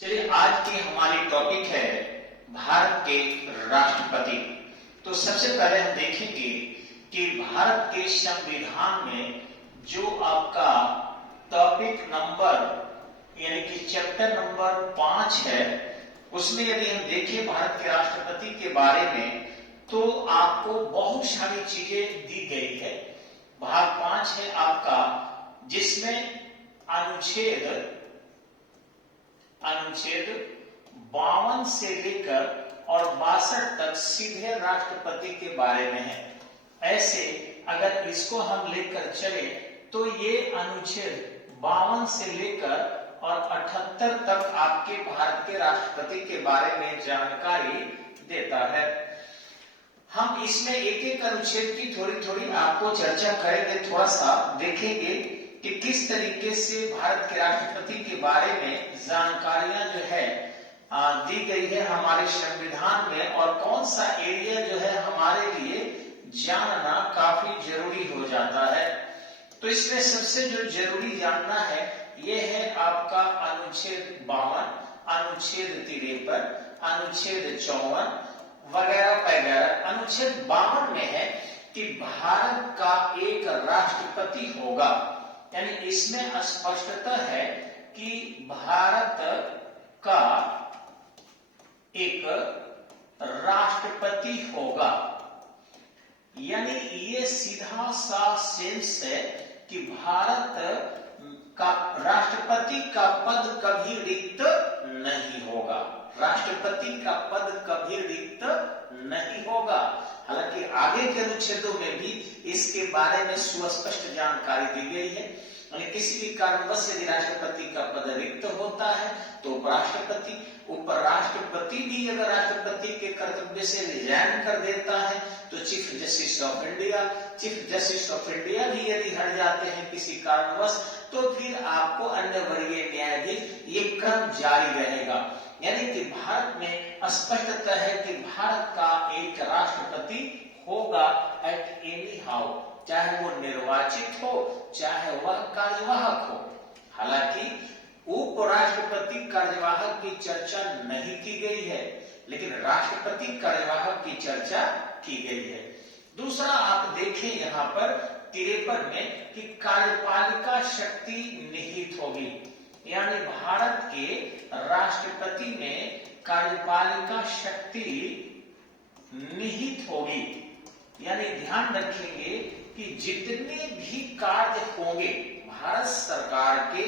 चलिए, आज की हमारी टॉपिक है भारत के राष्ट्रपति। तो सबसे पहले हम देखेंगे कि भारत के संविधान में जो आपका टॉपिक नंबर यानी कि चैप्टर नंबर 5 है, उसमें यदि हम देखें भारत के राष्ट्रपति के बारे में तो आपको बहुत सारी चीजें दी गई है। भाग 5 है आपका, जिसमें अनुच्छेद 52 से लेकर और 62 तक सीधे राष्ट्रपति के बारे में है। ऐसे अगर इसको हम लेकर चले तो ये अनुच्छेद 52 से लेकर और 78 तक आपके भारत के राष्ट्रपति के बारे में जानकारी देता है। हम इसमें एक एक अनुच्छेद की थोड़ी थोड़ी आपको चर्चा करेंगे, थोड़ा सा देखेंगे कि किस तरीके से भारत के राष्ट्रपति के बारे में जानकारियां जो है दी गई है हमारे संविधान में, और कौन सा एरिया जो है हमारे लिए जानना काफी जरूरी हो जाता है। तो इसमें सबसे जो जरूरी जानना है ये है आपका अनुच्छेद 52, अनुच्छेद 53, अनुच्छेद 54 वगैरह वगैरह। अनुच्छेद 52 में है कि भारत का एक राष्ट्रपति होगा, यानी इसमें स्पष्टता है कि भारत का एक राष्ट्रपति होगा। यानी ये सीधा सा सेंस है कि भारत का राष्ट्रपति का पद कभी रिक्त नहीं होगा, राष्ट्रपति का पद कभी रिक्त नहीं होगा। हालांकि आगे के अनुच्छेदों में भी इसके बारे में सुस्पष्ट जानकारी दी गई है। किसी भी कारणवश यदि राष्ट्रपति का पद रिक्त होता है तो उपराष्ट्रपति भी अगर राष्ट्रपति के कर्तव्य से रिजाइन कर देता है तो चीफ जस्टिस ऑफ इंडिया भी यदि हट जाते हैं किसी कारणवश, तो फिर आपको अन्य वरीय न्यायाधीश, ये क्रम जारी रहेगा। यानी कि भारत में स्पष्टता है कि भारत का एक राष्ट्रपति होगा एट एनी हाउ, चाहे वो निर्वाचित हो चाहे वह कार्यवाहक हो। हालांकि उपराष्ट्रपति कार्यवाहक की चर्चा नहीं की गई है, लेकिन राष्ट्रपति कार्यवाहक की चर्चा की गई है। दूसरा आप देखें यहाँ पर 53 में कि कार्यपालिका शक्ति निहित होगी, यानी भारत के राष्ट्रपति में कार्यपालिका शक्ति निहित होगी। यानी ध्यान रखेंगे कि जितने भी कार्य होंगे भारत सरकार के,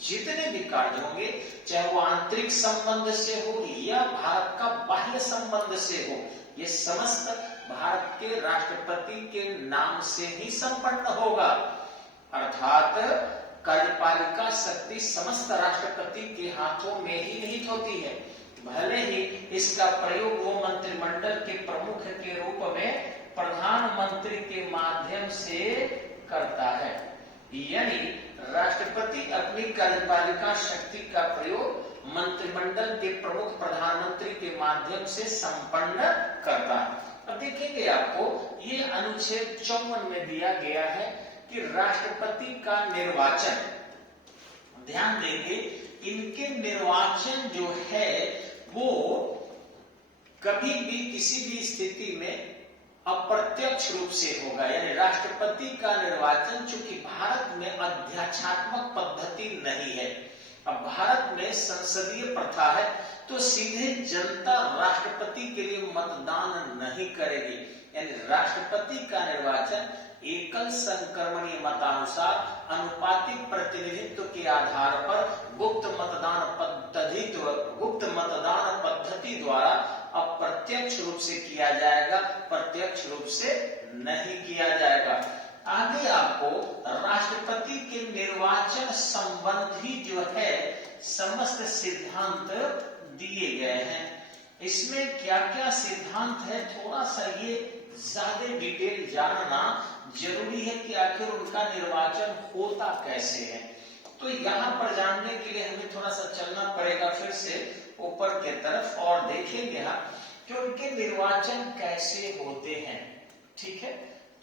जितने भी कार्य होंगे, चाहे वो आंतरिक संबंध से हो या भारत का बाह्य संबंध से हो, ये समस्त भारत के राष्ट्रपति के नाम से ही संपन्न होगा। अर्थात कार्यपालिका शक्ति समस्त राष्ट्रपति के हाथों में ही निहित होती है। भले ही इसका प्रयोग वो मंत्रिमंडल के प्रमुख के रूप में प्रधानमंत्री के माध्यम से करता है, यानी राष्ट्रपति अपनी कार्यपालिका शक्ति का प्रयोग मंत्रिमंडल के प्रमुख प्रधानमंत्री के माध्यम से संपन्न करता है। अब देखेंगे आपको ये अनुच्छेद 54 में दिया गया है कि राष्ट्रपति का निर्वाचन, ध्यान देंगे इनके निर्वाचन जो है वो कभी भी किसी भी स्थिति में अप्रत्यक्ष रूप से होगा। यानी राष्ट्रपति का निर्वाचन, चूंकि भारत में अध्यक्षात्मक पद्धति नहीं है, अब भारत में संसदीय प्रथा है, तो सीधे जनता राष्ट्रपति के लिए मतदान नहीं करेगी। यानी राष्ट्रपति का निर्वाचन एकल संक्रमणीय मतानुसार अनुपातिक प्रतिनिधित्व के आधार पर गुप्त मतदान पद्धति द्वारा अप्रत्यक्ष रूप से किया जाएगा, प्रत्यक्ष रूप से नहीं किया जाएगा। आगे आपको राष्ट्रपति के निर्वाचन संबंधी जो है समस्त सिद्धांत दिए गए हैं। इसमें क्या क्या सिद्धांत है, थोड़ा सा ये ज्यादा डिटेल जानना जरूरी है कि आखिर उनका निर्वाचन होता कैसे है। तो यहाँ पर जानने के लिए हमें थोड़ा सा चलना पड़ेगा फिर से ऊपर के तरफ और देखेंगे हम कि उनके निर्वाचन कैसे होते हैं। ठीक है,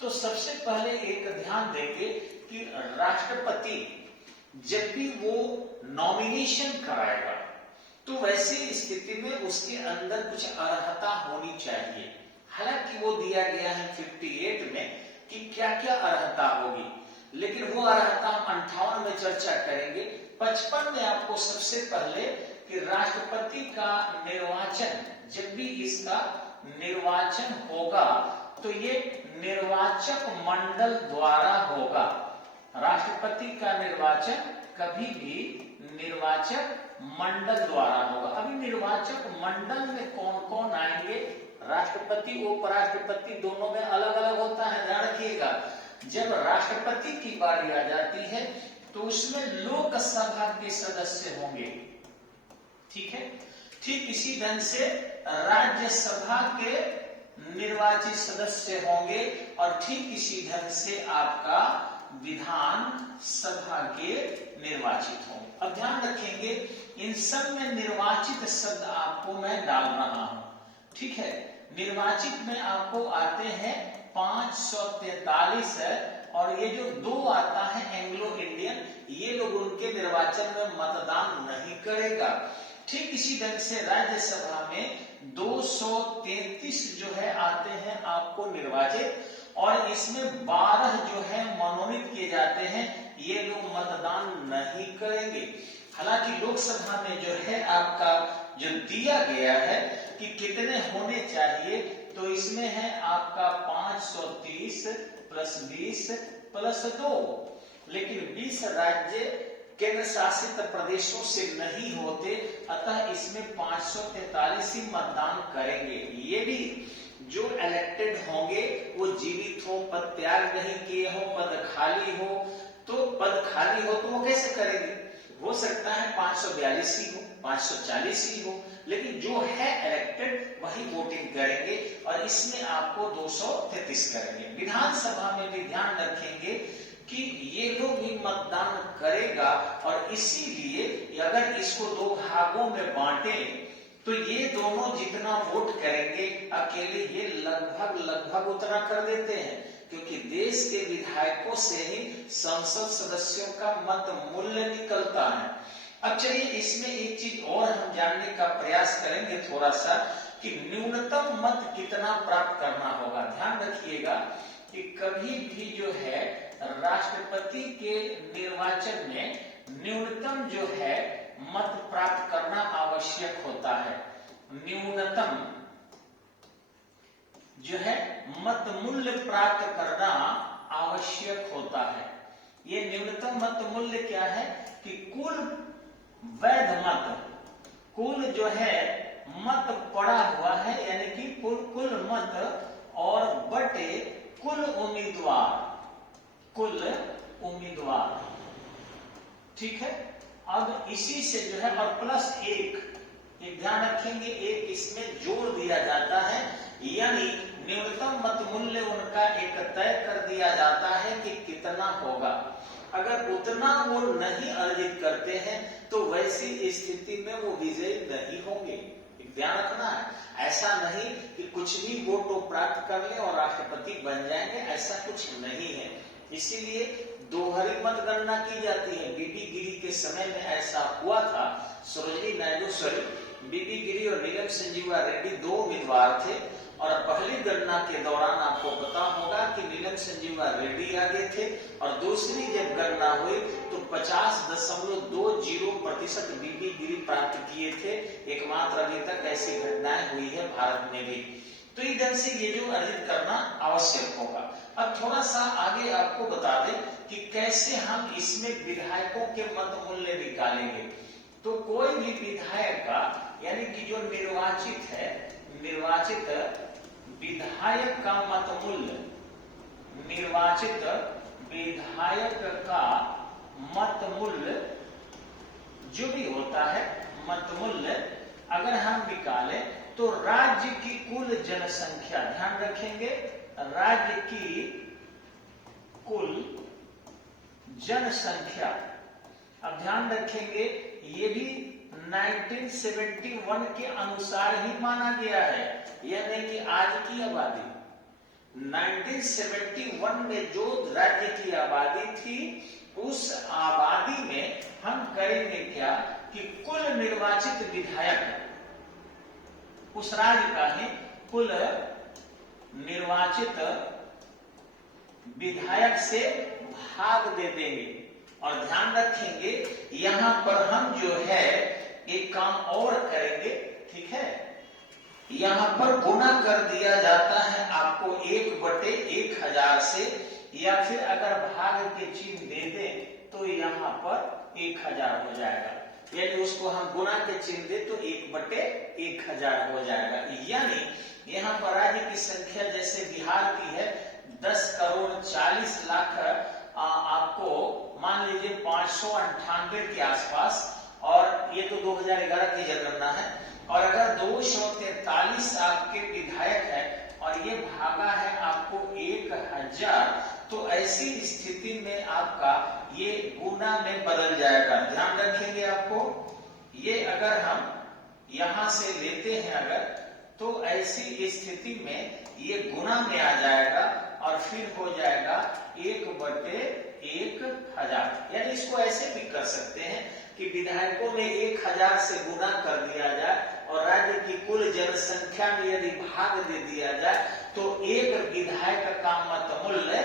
तो सबसे पहले एक ध्यान देंगे कि राष्ट्रपति जब भी वो नॉमिनेशन कराएगा तो वैसी स्थिति में उसके अंदर कुछ अर्हता होनी चाहिए। हालांकि वो दिया गया है 58 में कि क्या क्या अर्हता होगी, लेकिन वो अर्हता हम 58 में चर्चा करेंगे। 55 में आपको सबसे पहले कि राष्ट्रपति का निर्वाचन, जब भी इसका निर्वाचन होगा तो ये निर्वाचक मंडल द्वारा होगा। राष्ट्रपति का निर्वाचन कभी भी निर्वाचक मंडल द्वारा होगा। अभी निर्वाचक मंडल में कौन कौन आएंगे? राष्ट्रपति, उपराष्ट्रपति दोनों में अलग अलग होता है, ध्यान रखिएगा। जब राष्ट्रपति की बारी आ जाती है तो उसमें लोकसभा के सदस्य होंगे, ठीक है। ठीक इसी ढंग से राज्यसभा के निर्वाचित सदस्य होंगे और ठीक इसी ढंग से आपका विधान सभा के निर्वाचित होंगे। अब ध्यान रखेंगे इन सब में निर्वाचित शब्द आपको मैं डाल रहा हूं, ठीक है। निर्वाचित में आपको आते हैं 543 और ये जो 2 आता है एंग्लो इंडियन, ये लोग उनके निर्वाचन में मतदान नहीं करेगा। ठीक इसी ढंग से राज्यसभा में 233 जो है आते हैं आपको निर्वाचित, और इसमें 12 जो है मनोनीत किए जाते हैं, ये लोग मतदान नहीं करेंगे। हालांकि लोकसभा में जो है आपका जो दिया गया है कि कितने होने चाहिए, तो इसमें है आपका 530 प्लस 20 प्लस 2, लेकिन 20 राज्य केंद्र शासित प्रदेशों से नहीं होते, अतः इसमें 543 ही मतदान करेंगे। ये भी जो इलेक्टेड होंगे वो जीवित हो, पद त्याग नहीं किए हो, पद खाली हो, तो पद खाली हो तो वो कैसे करेंगे? हो सकता है 542 ही हो, 540 ही हो, लेकिन जो है इलेक्टेड वही वोटिंग करेंगे और इसमें आपको 233 करेंगे। विधानसभा में भी ध्यान रखेंगे कि ये लोग भी मतदान करेगा और इसीलिए अगर इसको 2 भागों में बांटे तो ये दोनों जितना वोट करेंगे अकेले ये लगभग उतना कर देते हैं, क्योंकि देश के विधायकों से ही संसद सदस्यों का मत मूल्य निकलता है। अब चलिए इसमें एक चीज और हम जानने का प्रयास करेंगे थोड़ा सा कि न्यूनतम मत कितना प्राप्त करना होगा। ध्यान रखिएगा कि कभी भी जो है राष्ट्रपति के निर्वाचन में न्यूनतम जो है मत प्राप्त करना आवश्यक होता है। न्यूनतम जो है मत मूल्य प्राप्त करना आवश्यक होता है। ये न्यूनतम मत मूल्य क्या है कि कुल वैध मत, कुल जो है मत पड़ा हुआ है, यानी कि कुल मत और बटे कुल उम्मीदवार, ठीक है। अब इसी से जो है और प्लस 1 ध्यान रखेंगे, 1 इसमें जोड़ दिया जाता है, यानी न्यूनतम मत मूल्य उनका एक तय कर दिया जाता है कि कितना होगा। अगर उतना वो नहीं अर्जित करते हैं तो वैसी स्थिति में वो विजयी नहीं होंगे। ध्यान रखना है, ऐसा नहीं कि कुछ भी वोट प्राप्त कर ले और राष्ट्रपति बन जाएंगे, ऐसा कुछ नहीं है। इसीलिए दोहरी मतगणना की जाती है। बीबी गिरी के समय में ऐसा हुआ था। सरोजिनी नायडू बीबी गिरी और नीलम संजीवा रेड्डी 2 उम्मीदवार थे और पहली गणना के दौरान आपको पता होगा कि नीलम संजीवा रेड्डी आगे थे और दूसरी जब गणना हुई तो 50.20% बीबी गिरी प्राप्त किए थे। एकमात्र अभी तक ऐसी घटनाएं हुई है भारत में भी। तो इधर से ये जो अर्जित करना आवश्यक होगा। अब थोड़ा सा आगे आपको बता दें कि कैसे हम इसमें विधायकों के मत मूल्य निकालेंगे। तो कोई भी विधायक का, यानी कि जो निर्वाचित है, निर्वाचित विधायक का मत मूल्य, निर्वाचित विधायक का मत मूल्य जो भी होता है, मत मूल्य अगर हम निकालें तो राज्य की कुल जनसंख्या, ध्यान रखेंगे राज्य की कुल जनसंख्या। अब ध्यान रखेंगे ये भी 1971 के अनुसार ही माना गया है, यह नहीं कि आज की आबादी। 1971 में जो राज्य की आबादी थी उस आबादी में हम करेंगे क्या कि कुल निर्वाचित विधायक उस राज्य का ही कुल निर्वाचित विधायक से भाग दे देंगे। और ध्यान रखेंगे यहां पर हम जो है एक काम और करेंगे, ठीक है, यहां पर गुना कर दिया जाता है आपको 1/1000 से, या फिर अगर भाग के चिन्ह दे दें तो यहां पर 1000 हो जाएगा, यानी उसको हम गुना के चिन्ह दे तो 1/1000 हो जाएगा। यानी यहाँ पर राज्य की संख्या जैसे बिहार की है 10,40,00,000 आपको मान लीजिए 598 के आसपास, और ये तो 2011 की जनगणना है। और अगर 243 आपके विधायक है और ये भागा है आपको 1000, तो ऐसी स्थिति में आपका ये गुना में बदल जाएगा। ध्यान रखेंगे आपको, ये अगर हम यहां से लेते हैं अगर, तो ऐसी स्थिति में ये गुना में आ जाएगा और फिर हो जाएगा 1/1000। यानी इसको ऐसे भी कर सकते हैं कि विधायकों में 1000 से गुना कर दिया जाए और राज्य की कुल जनसंख्या में यदि भाग दे दिया जाए तो एक विधायक का मत मूल्य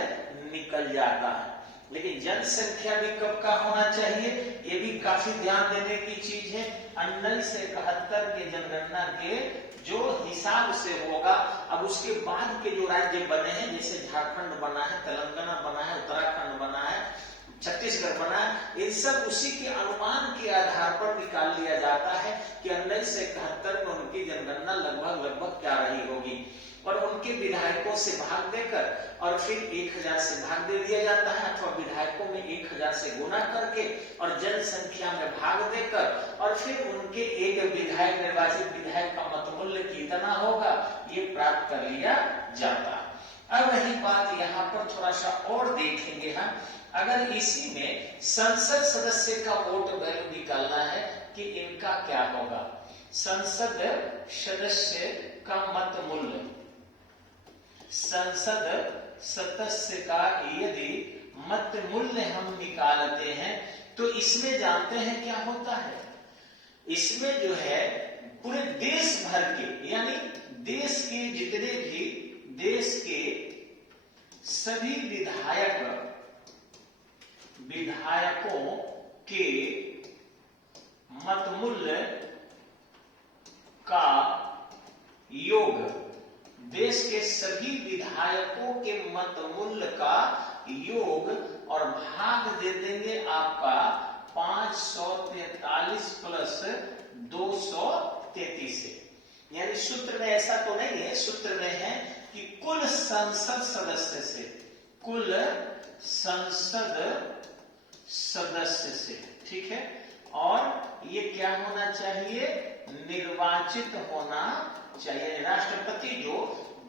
निकल जाता है। लेकिन जनसंख्या भी कब का होना चाहिए, ये भी काफी ध्यान देने की चीज है। 19 से 71 के जनगणना के जो हिसाब से होगा, अब उसके बाद के जो राज्य बने हैं, जैसे झारखंड बना है, तेलंगाना बना है, उत्तराखंड बना है, छत्तीसगढ़ बना है, इन सब उसी के अनुमान के आधार पर निकाल लिया जाता है कि 19 से 71 में उनकी जनगणना लगभग क्या रही होगी, और उनके विधायकों से भाग देकर और फिर 1000 से भाग दे दिया जाता है, अथवा विधायकों में 1000 से गुना करके और जनसंख्या में भाग देकर और फिर उनके एक विधायक निर्वाचित विधायक का मत मूल्य कितना होगा ये प्राप्त कर लिया जाता है। अब रही बात यहाँ पर थोड़ा सा और देखेंगे हम, अगर इसी में संसद सदस्य का वोट वैल्यू निकालना है कि इनका क्या होगा, संसद सदस्य का मत मूल्य, संसद सदस्य का यदि मत मूल्य हम निकालते हैं तो इसमें जानते हैं क्या होता है, इसमें जो है पूरे देश भर के, यानी देश के जितने भी देश के सभी विधायकों के मत मूल्य का योग, देश के सभी विधायकों के मत मूल्य का योग और भाग दे देंगे आपका 543 प्लस 233 से। यानी सूत्र में ऐसा तो नहीं है, सूत्र में है कि कुल संसद सदस्य से, कुल संसद सदस्य से, ठीक है, और ये क्या होना चाहिए, निर्वाचित होना चाहिए। राष्ट्रपति जो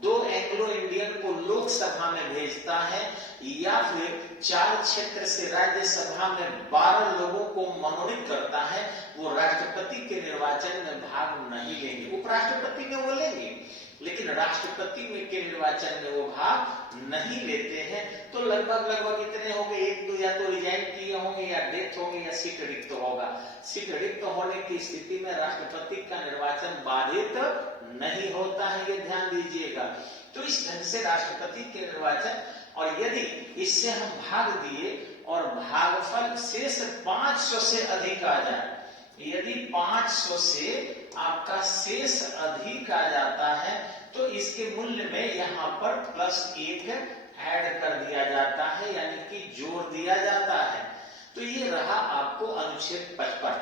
2 एंग्लो इंडियन को लोकसभा में भेजता है या फिर 4 क्षेत्र से राज्यसभा में 12 लोगों को मनोनीत करता है, वो राष्ट्रपति के निर्वाचन में भाग नहीं लेंगे। उपराष्ट्रपति में वो लेंगे, लेकिन राष्ट्रपति में के निर्वाचन में वो भाग नहीं लेते हैं। तो लगभग इतने होंगे, 1-2 या तो रिजाइन किए होंगे या डेथ होंगे या सीट रिक्त होगा। सीट रिक्त होने की स्थिति में राष्ट्रपति का निर्वाचन बाधित नहीं होता है, ये ध्यान दीजिएगा। तो इस ढंग से राष्ट्रपति के निर्वाचन, और यदि इससे हम भाग दिए और भागफल शेष 500 से अधिक आ जाए, यदि 500 से आपका शेष अधिक आ जाता है तो इसके मूल्य में यहाँ पर +1 ऐड कर दिया जाता है, यानी कि जोड़ दिया जाता है। तो ये रहा आपको अनुच्छेद 55।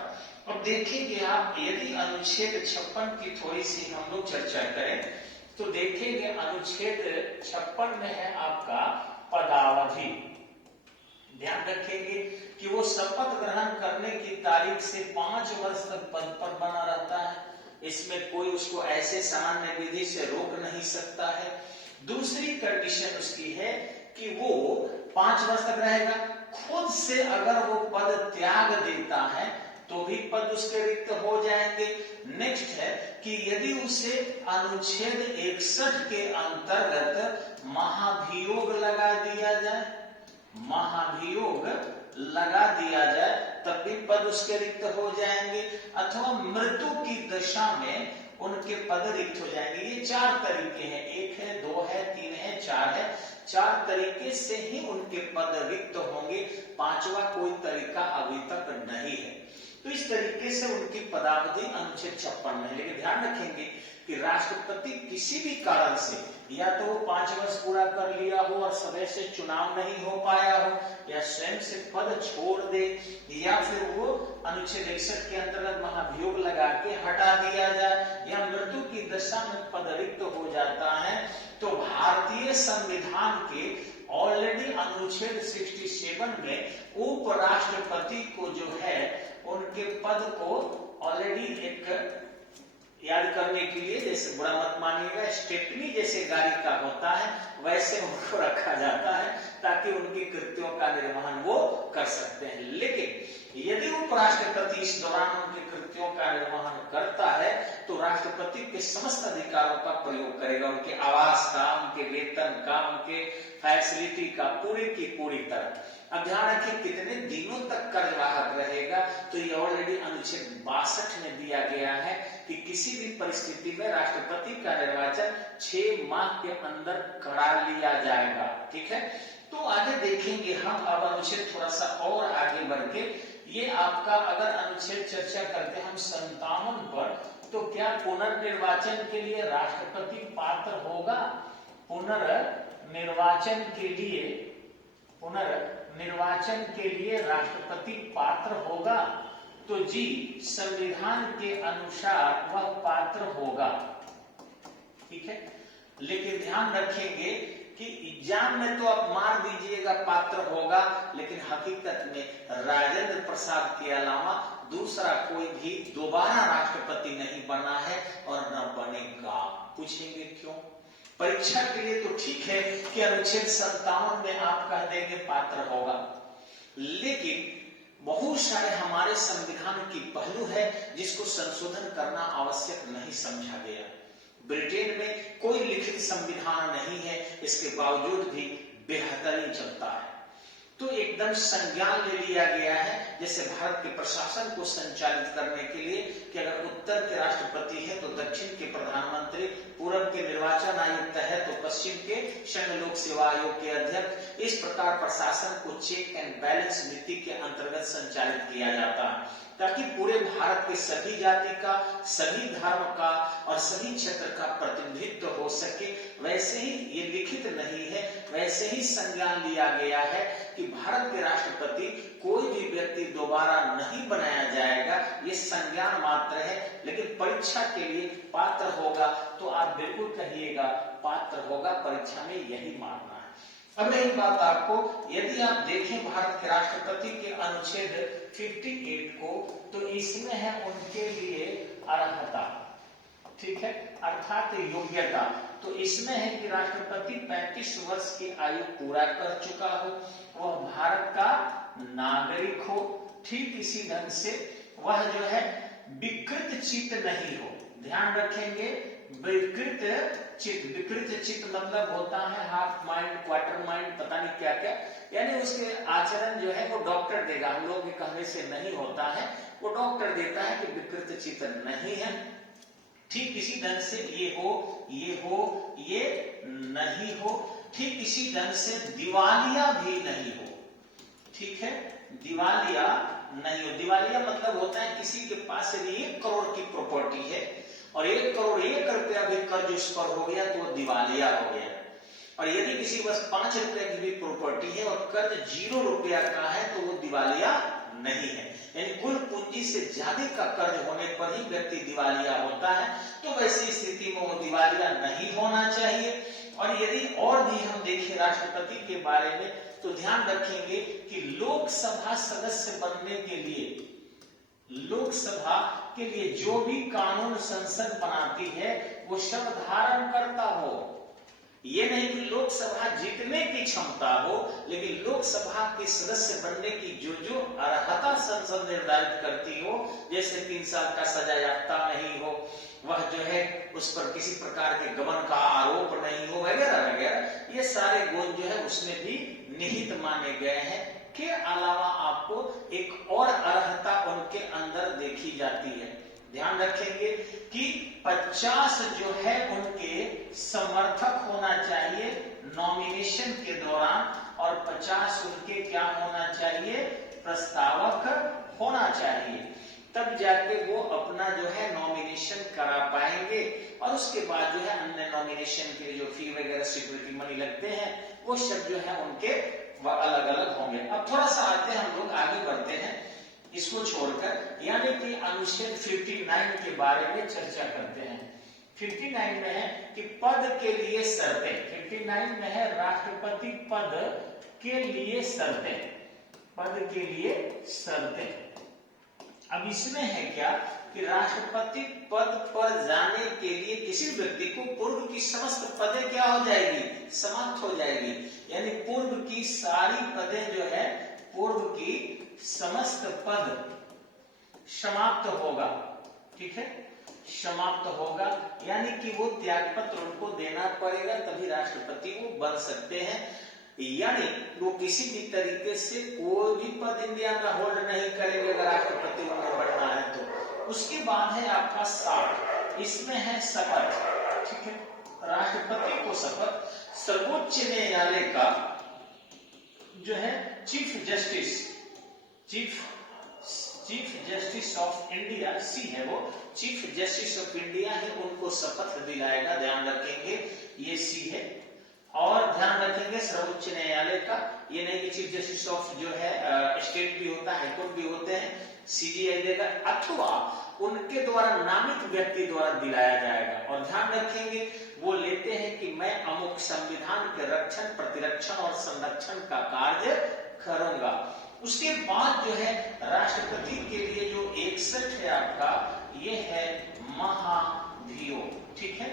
अब देखेंगे आप, यदि अनुच्छेद 56 की थोड़ी सी हम लोग चर्चा करें तो देखेंगे अनुच्छेद 56 में है आपका पदावधि। ध्यान रखेंगे कि वो शपथ ग्रहण करने की तारीख से 5 वर्ष तक पद पर बना रहता है, इसमें कोई उसको ऐसे सामान्य विधि से रोक नहीं सकता है। दूसरी कंडीशन उसकी है कि वो 5 वर्ष तक रहेगा। खुद से अगर वो पद त्याग देता है तो भी पद उसके रिक्त हो जाएंगे। नेक्स्ट है कि यदि उसे अनुच्छेद 61 के अंतर्गत महाभियोग लगा दिया जाए, महाभियोग लगा दिया जाए तब भी पद उसके रिक्त हो जाएंगे, अथवा मृत्यु की दशा में उनके पद रिक्त हो जाएंगे। ये 4 तरीके हैं, 1 है, 2 है, 3 है, 4 है। 4 तरीके से ही उनके पद रिक्त होंगे, 5वां कोई तरीका अभी तक नहीं है। तो इस तरीके से उनकी पदावधि अनुच्छेद 56 में। लेकिन ध्यान रखेंगे कि राष्ट्रपति किसी भी कारण से या तो 5 वर्ष पूरा कर लिया हो और समय से चुनाव नहीं हो पाया हो, या स्वयं से पद छोड़ दे, या फिर वो अनुच्छेद 61 के अंतर्गत महाभियोग लगा के हटा दिया जाए, या मृत्यु की दशा में पद रिक्त हो जाता है, तो भारतीय संविधान के ऑलरेडी अनुच्छेद 67 में उपराष्ट्रपति को जो है उनके पद को ऑलरेडी एक याद करने के लिए, जैसे बुरा मत मानिएगा, स्टेपनी जैसे गाड़ी का होता है वैसे उनको रखा जाता है ताकि उनकी कृत्यों का निर्वहन वो कर सकते हैं। लेकिन यदि उपराष्ट्रपति इस दौरान उनके कृत्यों का निर्वहन करता है तो राष्ट्रपति के समस्त अधिकारों का प्रयोग करेगा, उनके आवास का, उनके वेतन का, उनके फैसिलिटी का, पूरी की पूरी तरह। अब ध्यान रखें कितने दिनों तक कार्यवाहक रहेगा, तो ये ऑलरेडी अनुच्छेद 62 में दिया गया है कि किसी भी परिस्थिति में राष्ट्रपति का निर्वाचन 6 माह के अंदर करा लिया जाएगा। ठीक है, तो आगे देखेंगे हम अब अनुच्छेद थोड़ा सा और आगे बढ़ के। ये आपका अगर अनुच्छेद चर्चा करते हम 57 पर, तो क्या पुनर्निर्वाचन के लिए राष्ट्रपति पात्र होगा? पुनर्निर्वाचन के लिए राष्ट्रपति पात्र होगा? तो जी, संविधान के अनुसार वह पात्र होगा। ठीक है, लेकिन ध्यान रखेंगे कि एग्जाम में तो आप मार दीजिएगा पात्र होगा, लेकिन हकीकत में राजेंद्र प्रसाद के अलावा दूसरा कोई भी दोबारा राष्ट्रपति नहीं बना है और न बनेगा। पूछेंगे क्यों? परीक्षा के लिए तो ठीक है कि अनुच्छेद 57 में आप कह देंगे पात्र होगा, लेकिन बहुत सारे हमारे संविधान की पहलू है जिसको संशोधन करना आवश्यक नहीं समझा गया। ब्रिटेन में कोई लिखित संविधान नहीं है, इसके बावजूद भी बेहतरीन चलता है। तो एकदम संज्ञान ले लिया गया है, जैसे भारत के प्रशासन को संचालित करने के लिए कि अगर उत्तर के राष्ट्रपति है तो दक्षिण के प्रधानमंत्री, पूर्व के निर्वाचन आयुक्त है तो पश्चिम के संघ लोक सेवा आयोग के अध्यक्ष। इस प्रकार प्रशासन को चेक एंड बैलेंस नीति के अंतर्गत संचालित किया जाता है ताकि पूरे भारत के सभी जाति का, सभी धर्म का और सभी क्षेत्र का प्रतिनिधित्व हो सके। वैसे ही ये लिखित नहीं है, वैसे ही संज्ञान लिया गया है कि भारत के राष्ट्रपति कोई भी व्यक्ति दोबारा नहीं बनाया जाएगा, ये संज्ञान मात्र है। लेकिन परीक्षा के लिए पात्र होगा, तो आप बिल्कुल कहिएगा पात्र होगा, परीक्षा में यही मानना है। अब रही बात आपको, यदि आप देखें भारत के राष्ट्रपति के अनुच्छेद 58 को, तो इसमें है उनके लिए अर्हता, ठीक है, अर्थात योग्यता। तो इसमें है कि राष्ट्रपति 35 वर्ष की आयु पूरा कर चुका हो, वह भारत का नागरिक हो, ठीक इसी ढंग से वह जो है विकृत चित्त नहीं हो। ध्यान रखेंगे, विकृत चित्त मतलब होता है हाफ माइंड, क्वार्टर माइंड, पता नहीं क्या क्या, यानी उसके आचरण जो है वो डॉक्टर देगा, हम लोग के कहने से नहीं होता है, वो डॉक्टर देता है कि विकृत चित्त नहीं है। ठीक इसी ढंग से ये हो, ये नहीं हो, ठीक इसी ढंग से दिवालिया भी नहीं हो। ठीक है, दिवालिया नहीं हो। दिवालिया मतलब होता है किसी के पास यदि 1 करोड़ की प्रॉपर्टी है और 1 करोड़ 1 रुपया भी कर्ज उस पर हो गया तो वो दिवालिया हो गया। और यदि किसी पास 5 रुपए की भी प्रॉपर्टी है और कर्ज 0 रुपया का है तो वो दिवालिया नहीं है। यानी कुल पूंजी से ज्यादा का कर्ज होने पर ही व्यक्ति दिवालिया होता है, तो वैसी स्थिति में वो दिवालिया नहीं होना चाहिए। और यदि और भी हम देखें राष्ट्रपति के बारे में, तो ध्यान रखेंगे कि लोकसभा सदस्य बनने के लिए, लोकसभा के लिए जो भी कानून संसद बनाती है वो सब धारण करता हो। ये नहीं कि लोकसभा जीतने की क्षमता हो, लेकिन लोकसभा के सदस्य बनने की जो अर्हता संसद निर्धारित करती हो, जैसे 3 साल का सजा याफ्ता नहीं हो, वह जो है उस पर किसी प्रकार के गबन का आरोप नहीं हो, वगैरह वगैरह, ये सारे गुण जो है उसमें भी निहित माने गए हैं। के अलावा आपको एक और अर्हता उनके अंदर देखी जाती है। ध्यान रखेंगे कि 50 जो है उनके समर्थक होना चाहिए नॉमिनेशन के दौरान, और 50 उनके क्या होना चाहिए, प्रस्तावक होना चाहिए। तब जाके वो अपना जो है नॉमिनेशन करा पाएंगे, और उसके बाद जो है अन्य नॉमिनेशन के लिए जो फी वगैरह सिक्योरिटी मनी लगते हैं वो सब जो है उनके अलग अलग होंगे। अब थोड़ा सा आते हैं, हम लोग आगे बढ़ते हैं इसको छोड़कर, यानी कि अनुच्छेद 59 के बारे में चर्चा करते हैं। 59 में है कि पद के लिए शर्तें। 59 में है राष्ट्रपति पद के लिए शर्तें, पद के लिए शर्तें। अब इसमें है क्या कि राष्ट्रपति पद पर जाने के लिए किसी व्यक्ति को पूर्व की समस्त पदें क्या हो जाएगी, समाप्त हो जाएगी। यानी पूर्व की सारी पदें जो है, पूर्व की समस्त पद समाप्त होगा, ठीक है, समाप्त होगा। यानी कि वो त्यागपत्र उनको देना पड़ेगा, तभी राष्ट्रपति वो बन सकते हैं। यानी वो किसी भी तरीके से कोई भी पद इंडिया में होल्ड नहीं करेंगे अगर राष्ट्रपति उन्हें बनना है तो। उसके बाद है आपका 60, इसमें है शपथ, ठीक है, राष्ट्रपति को शपथ। सर्वोच्च न्यायालय का जो है चीफ जस्टिस ऑफ इंडिया, सी है वो, चीफ जस्टिस ऑफ इंडिया है, उनको शपथ दिलाएगा। ध्यान रखेंगे ये सी है। और ध्यान रखेंगे सर्वोच्च न्यायालय का, ये नहीं कि चीफ जस्टिस ऑफ जो है स्टेट भी होता है, हाईकोर्ट भी होते हैं, सीजीआई देगा, अथवा उनके द्वारा नामित व्यक्ति द्वारा दिलाया जाएगा। और ध्यान रखेंगे वो लेते हैं कि मैं अमुक संविधान के रक्षण, प्रतिरक्षण और संरक्षण का कार्य करूंगा। उसके बाद जो है राष्ट्रपति के लिए जो 61 है आपका, ये है महाभियोग, ठीक है,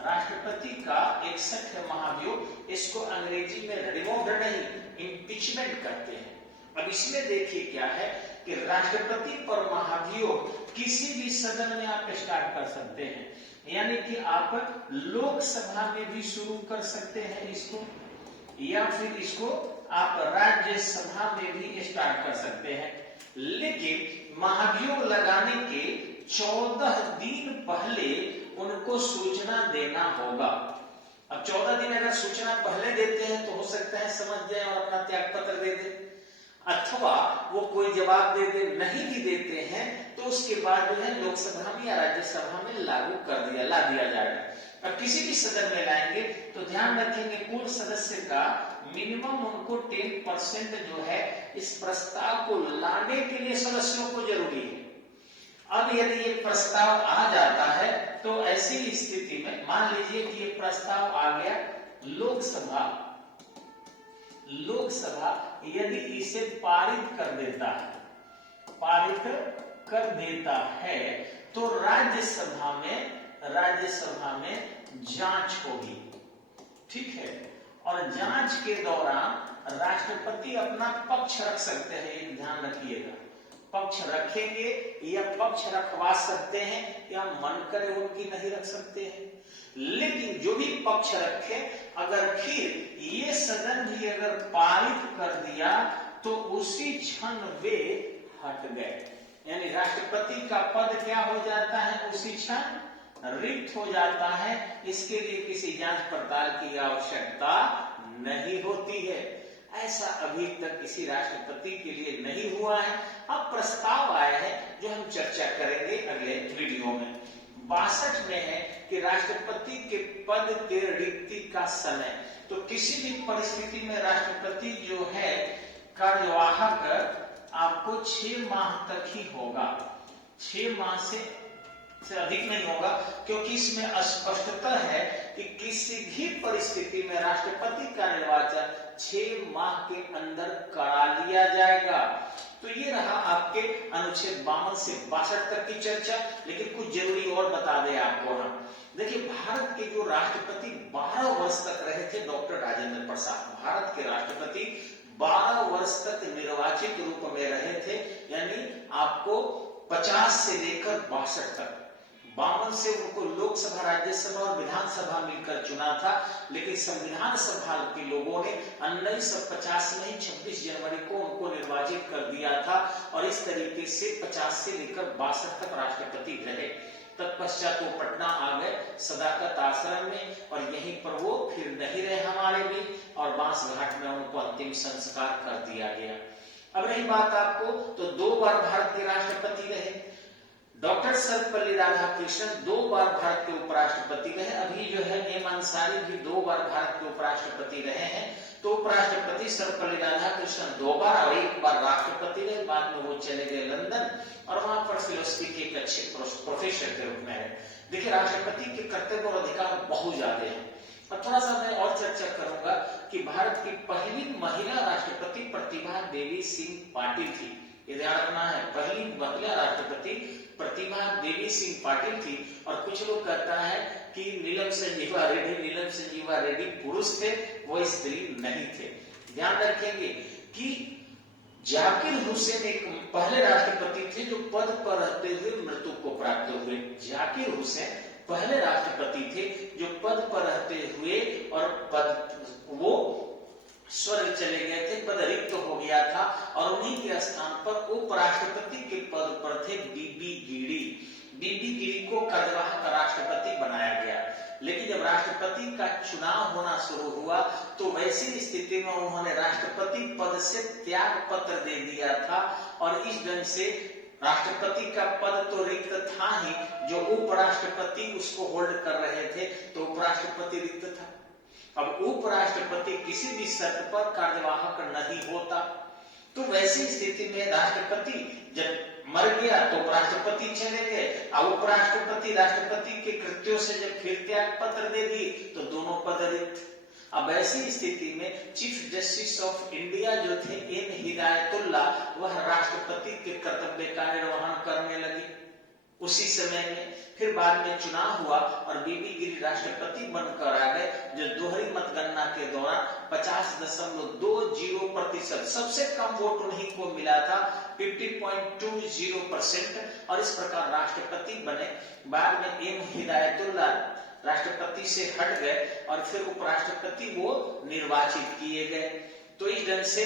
राष्ट्रपति का 61 है महाभियोग। इसको अंग्रेजी में रिमूव नहीं, इम्पीचमेंट करते हैं। अब इसमें देखिए क्या है कि राष्ट्रपति पर महाभियोग किसी भी सदन में आप स्टार्ट कर सकते हैं, यानी कि आप लोकसभा में भी शुरू कर सकते हैं इसको, या फिर इसको आप राज्यसभा में भी स्टार्ट कर सकते हैं। लेकिन महाभियोग लगाने के 14 दिन पहले उनको सूचना देना होगा। अब 14 दिन अगर सूचना पहले देते हैं तो हो सकता है समझ जाए और अपना त्यागपत्र दे दे, अथवा वो कोई जवाब दे दे, नहीं भी देते हैं तो उसके बाद जो है लोकसभा में या राज्यसभा में लागू कर दिया, ला दिया जाएगा। अब किसी भी सदन में लाएंगे तो ध्यान रखेंगे कुल सदस्य का मिनिमम उनको 10% जो है इस प्रस्ताव को लाने के लिए सदस्यों को जरूरी है। अब यदि ये प्रस्ताव आ जाता है तो ऐसी स्थिति में मान लीजिए कि ये प्रस्ताव आ गया लोकसभा यदि इसे पारित कर देता है तो राज्यसभा में जांच होगी, ठीक है, और जांच के दौरान राष्ट्रपति अपना पक्ष रख सकते हैं। ये ध्यान रखिएगा, पक्ष रखेंगे या पक्ष रखवा सकते हैं, या मन करे उनकी नहीं रख सकते हैं। लेकिन जो भी पक्ष रखे, अगर फिर ये सदन भी अगर पारित कर दिया तो उसी क्षण वे हट गए, यानी राष्ट्रपति का पद क्या हो जाता है, उसी क्षण रिक्त हो जाता है। इसके लिए किसी जांच पड़ताल की आवश्यकता नहीं होती है। ऐसा अभी तक किसी राष्ट्रपति के लिए नहीं हुआ है। अब प्रस्ताव आया है जो हम चर्चा करेंगे अगले वीडियो में। 62 में है कि राष्ट्रपति के पद के रिक्ति का समय, तो किसी भी परिस्थिति में राष्ट्रपति जो है कार्यवाहक आपको 6 माह तक ही होगा, 6 माह से अधिक नहीं होगा, क्योंकि इसमें स्पष्टता है कि किसी भी परिस्थिति में राष्ट्रपति का निर्वाचन 6 माह के अंदर करा लिया जाएगा। तो ये रहा आपके अनुच्छेद 52 से 62 तक की चर्चा। लेकिन कुछ जरूरी और बता दें आपको हम, देखिए भारत के जो राष्ट्रपति 12 वर्ष तक रहे थे, डॉक्टर राजेंद्र प्रसाद भारत के राष्ट्रपति 12 वर्ष तक निर्वाचित रूप में रहे थे, यानी आपको 50 से लेकर 62 तक 52 से उनको लोकसभा, राज्यसभा और विधानसभा मिलकर चुना था, लेकिन संविधान सभा के लोगों ने 1950 में 26 जनवरी को उनको निर्वाचित कर दिया था और इस तरीके से 50 से लेकर 62 तक राष्ट्रपति रहे। तत्पश्चात वो पटना आ गए सदाकत आश्रम में और यहीं पर वो फिर नहीं रहे हमारे भी और बांसघाट में उनको अंतिम संस्कार कर दिया गया। अब रही बात आपको, तो 2 बार भारत के राष्ट्रपति रहे डॉक्टर सर्वपल्ली राधाकृष्णन, 2 बार भारत के उपराष्ट्रपति रहे। अभी जो है एम अंसारी भी 2 बार भारत के उपराष्ट्रपति रहे हैं। तो उपराष्ट्रपति सर्वपल्ली राधाकृष्णन 2 बार और 1 बार राष्ट्रपति रहे। बाद में वो चले गए लंदन और वहां पर फिलोसफी के एक अच्छे प्रोफेसर के रूप में है। देखिए, राष्ट्रपति के कर्तव्य और अधिकार बहुत ज्यादा है। और थोड़ा सा मैं और चर्चा करूंगा कि भारत की पहली महिला राष्ट्रपति प्रतिभा देवी सिंह पाटिल थी। ये ध्यान रखना है, पहली महिला राष्ट्रपति प्रतिभा देवी सिंह पाटिल थी। और कुछ लोग कहता है कि नीलम संजीवा रेड्डी पुरुष थे, वो स्त्री नहीं थे। ध्यान रखेंगे कि जाकिर हुसैन एक पहले राष्ट्रपति थे जो पद पर रहते हुए मृत्यु को प्राप्त हुए। जाकिर हुसैन पहले राष्ट्रपति थे जो पद पर रहते हुए और वो स्वर्ग चले गए थे, पद रिक्त हो गया था और उन्हीं के स्थान पर उपराष्ट्रपति के पद पर थे बीबी गिरी। बीबी गिरी को कार्यवाहक राष्ट्रपति बनाया गया। लेकिन जब राष्ट्रपति का चुनाव होना शुरू हुआ तो वैसी स्थिति में उन्होंने राष्ट्रपति पद से त्याग पत्र दे दिया था और इस ढंग से राष्ट्रपति का पद तो रिक्त था ही, जो उपराष्ट्रपति उसको होल्ड कर रहे थे, तो उपराष्ट्रपति रिक्त था। अब उपराष्ट्रपति किसी भी शर्त पर कार्यवाहक नहीं होता, तो वैसी स्थिति में राष्ट्रपति जब मर गया तो उपराष्ट्रपति चले गए और उपराष्ट्रपति राष्ट्रपति के कृत्यों से जब फिर त्याग पत्र दे दिए तो दोनों पद रिक्त। अब ऐसी स्थिति में चीफ जस्टिस ऑफ इंडिया जो थे एम हिदायतुल्लाह, वह राष्ट्रपति के कर्तव्य का निर्वहन करने लगे। उसी समय में फिर बाद में चुनाव हुआ और बीबी गिरी राष्ट्रपति बनकर आ गए, जो दोहरी मतगणना के दौरान 50.20% सबसे कम वोट उन्हीं को मिला था, 50.20%, और इस प्रकार राष्ट्रपति बने। बाद में एम हिदायतुल्लाह राष्ट्रपति से हट गए और फिर उपराष्ट्रपति वो निर्वाचित किए गए। तो इस ढंग से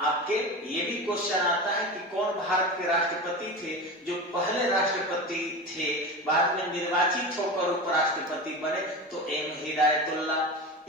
आपके ये भी क्वेश्चन आता है कि कौन भारत के राष्ट्रपति थे जो पहले राष्ट्रपति थे, बाद में निर्वाचित होकर उपराष्ट्रपति बने, तो एम हिदायतुल्लाह।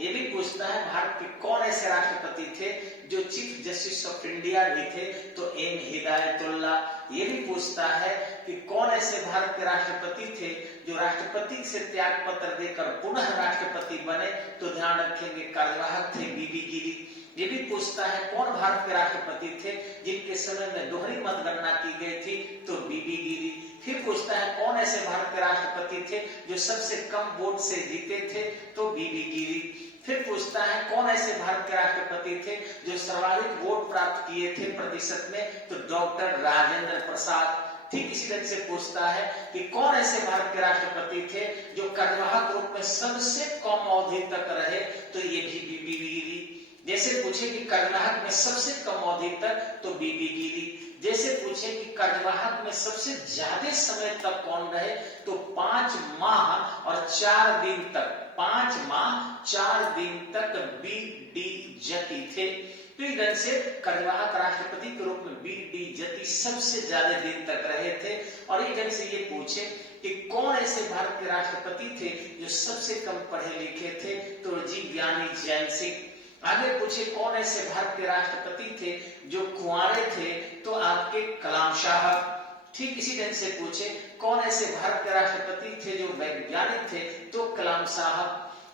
ये भी पूछता है भारत के कौन ऐसे राष्ट्रपति थे जो चीफ जस्टिस ऑफ इंडिया भी थे, तो एम हिदायतुल्लाह। ये भी पूछता है कि कौन ऐसे भारत के राष्ट्रपति थे जो राष्ट्रपति से त्याग पत्र देकर पुनः राष्ट्रपति बने, तो ध्यान रखेंगे कार्यवाहक थे बीबी गिरी। ये भी पूछता है कौन भारत के राष्ट्रपति थे जिनके समय में दोहरी मतगणना की गई थी, तो बीबी गिरी। फिर पूछता है कौन ऐसे भारत के राष्ट्रपति थे जो सबसे कम वोट से जीते थे, तो बीबी गिरी। फिर पूछता है कौन ऐसे भारत के राष्ट्रपति थे जो सर्वाधिक वोट प्राप्त किए थे प्रतिशत में, तो डॉक्टर राजेंद्र प्रसाद। ठीक इसी ढंग से पूछता है कि कौन ऐसे भारत के राष्ट्रपति थे जो कार्यवाहक रूप में सबसे कम अवधि तक रहे, तो ये भी बीबी गिरी। जैसे पूछे कि कार्यवाहक में सबसे कम अवधि तक, तो बीबी गिरी। जैसे पूछे कि कार्यवाहक में सबसे ज्यादा समय तक कौन रहे, तो 5 माह और 4 दिन तक, 5 माह 4 दिन तक बी.डी. जति थे। तो इस ढंग से कार्यवाहक राष्ट्रपति के रूप में बी.डी. जति सबसे ज्यादा दिन तक रहे थे। और इस ढंग से ये पूछे कि कौन ऐसे भारत के राष्ट्रपति थे जो सबसे कम पढ़े लिखे थे, तो जी ज्ञानी जैन सिंह। आगे पूछे कौन ऐसे भारत के राष्ट्रपति थे जो कुंवारे थे, तो आपके कलाम साहब। ठीक इसी ढंग से पूछे कौन ऐसे भारत के राष्ट्रपति थे जो वैज्ञानिक थे, तो कलाम साहब।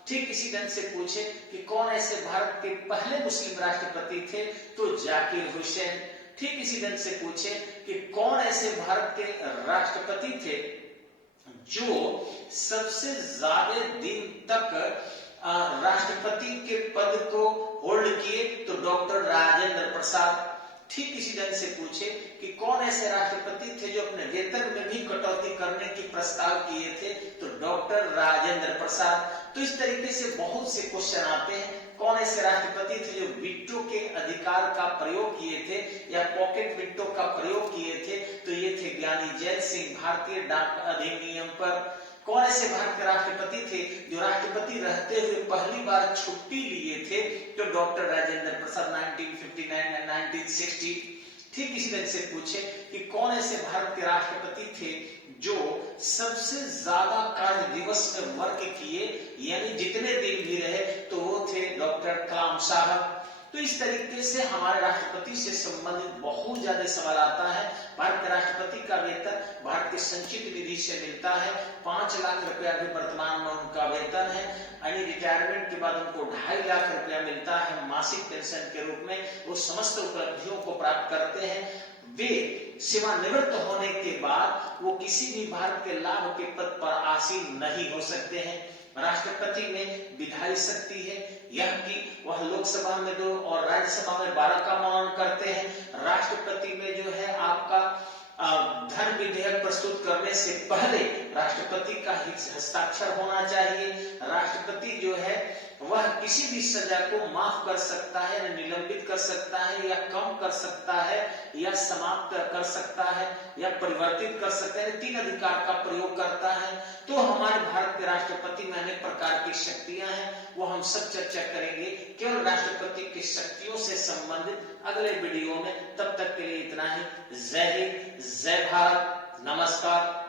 ठीक इसी ढंग से पूछे कि कौन ऐसे भारत के पहले मुस्लिम राष्ट्रपति थे, तो जाकिर हुसैन। ठीक इसी ढंग से पूछे कि कौन ऐसे भारत के राष्ट्रपति थे जो सबसे ज्यादा दिन तक राष्ट्रपति के पद को होल्ड किए, तो डॉक्टर राजेंद्र प्रसाद। ठीक इसी ढंग से पूछे कि कौन ऐसे राष्ट्रपति थे जो अपने वेतन में भी कटौती करने की प्रस्ताव किए थे, तो डॉक्टर राजेंद्र प्रसाद। तो इस तरीके से बहुत से क्वेश्चन आते हैं। कौन ऐसे राष्ट्रपति थे जो वीटो के अधिकार का प्रयोग किए थे या पॉकेट वीटो का प्रयोग किए थे, तो ये थे ज्ञानी जैन सिंह, भारतीय डाक अधिनियम पर। कौन ऐसे भारत के राष्ट्रपति थे जो राष्ट्रपति रहते हुए पहली बार छुट्टी लिए थे? तो डॉक्टर राजेंद्र प्रसाद 1959 एंड 1960। ठीक इसी तरह से पूछे कि कौन ऐसे भारत के राष्ट्रपति थे जो सबसे ज्यादा कार्य दिवस में वर्क किए, यानी जितने दिन भी रहे, तो वो थे डॉक्टर कलाम साहब। तो इस तरीके से हमारे राष्ट्रपति से संबंधित बहुत ज्यादा सवाल आता है। भारत के राष्ट्रपति का वेतन भारत के संचित निधि से मिलता है। 5 लाख रुपया भी वर्तमान में उनका वेतन है। यानी रिटायरमेंट के बाद उनको 2.5 लाख रुपया मिलता है मासिक पेंशन के रूप में। वो समस्त उपलब्धियों को प्राप्त करते हैं। वे सेवानिवृत्त होने के बाद वो किसी भी भारत के लाभ के पद पर आसीन नहीं हो सकते हैं। राष्ट्रपति में विधायी शक्ति है, यह कि वह लोकसभा में 2 और राज्यसभा में 12 का मनन करते हैं। राष्ट्रपति में जो है आपका धन विधेयक प्रस्तुत करने से पहले राष्ट्रपति का हस्ताक्षर होना चाहिए। राष्ट्रपति जो है वह किसी भी सजा को माफ कर सकता है, निलंबित कर सकता है, या कम कर सकता है, या समाप्त कर सकता है, या परिवर्तित कर सकता है। 3 अधिकार का प्रयोग करता है। तो हमारे भारत के राष्ट्रपति में अनेक प्रकार की शक्तियां हैं, वो हम सब चर्चा करेंगे केवल राष्ट्रपति की शक्तियों से संबंधित अगले वीडियो में। तब तक के लिए इतना ही। जय हिंद, जय भारत, नमस्कार।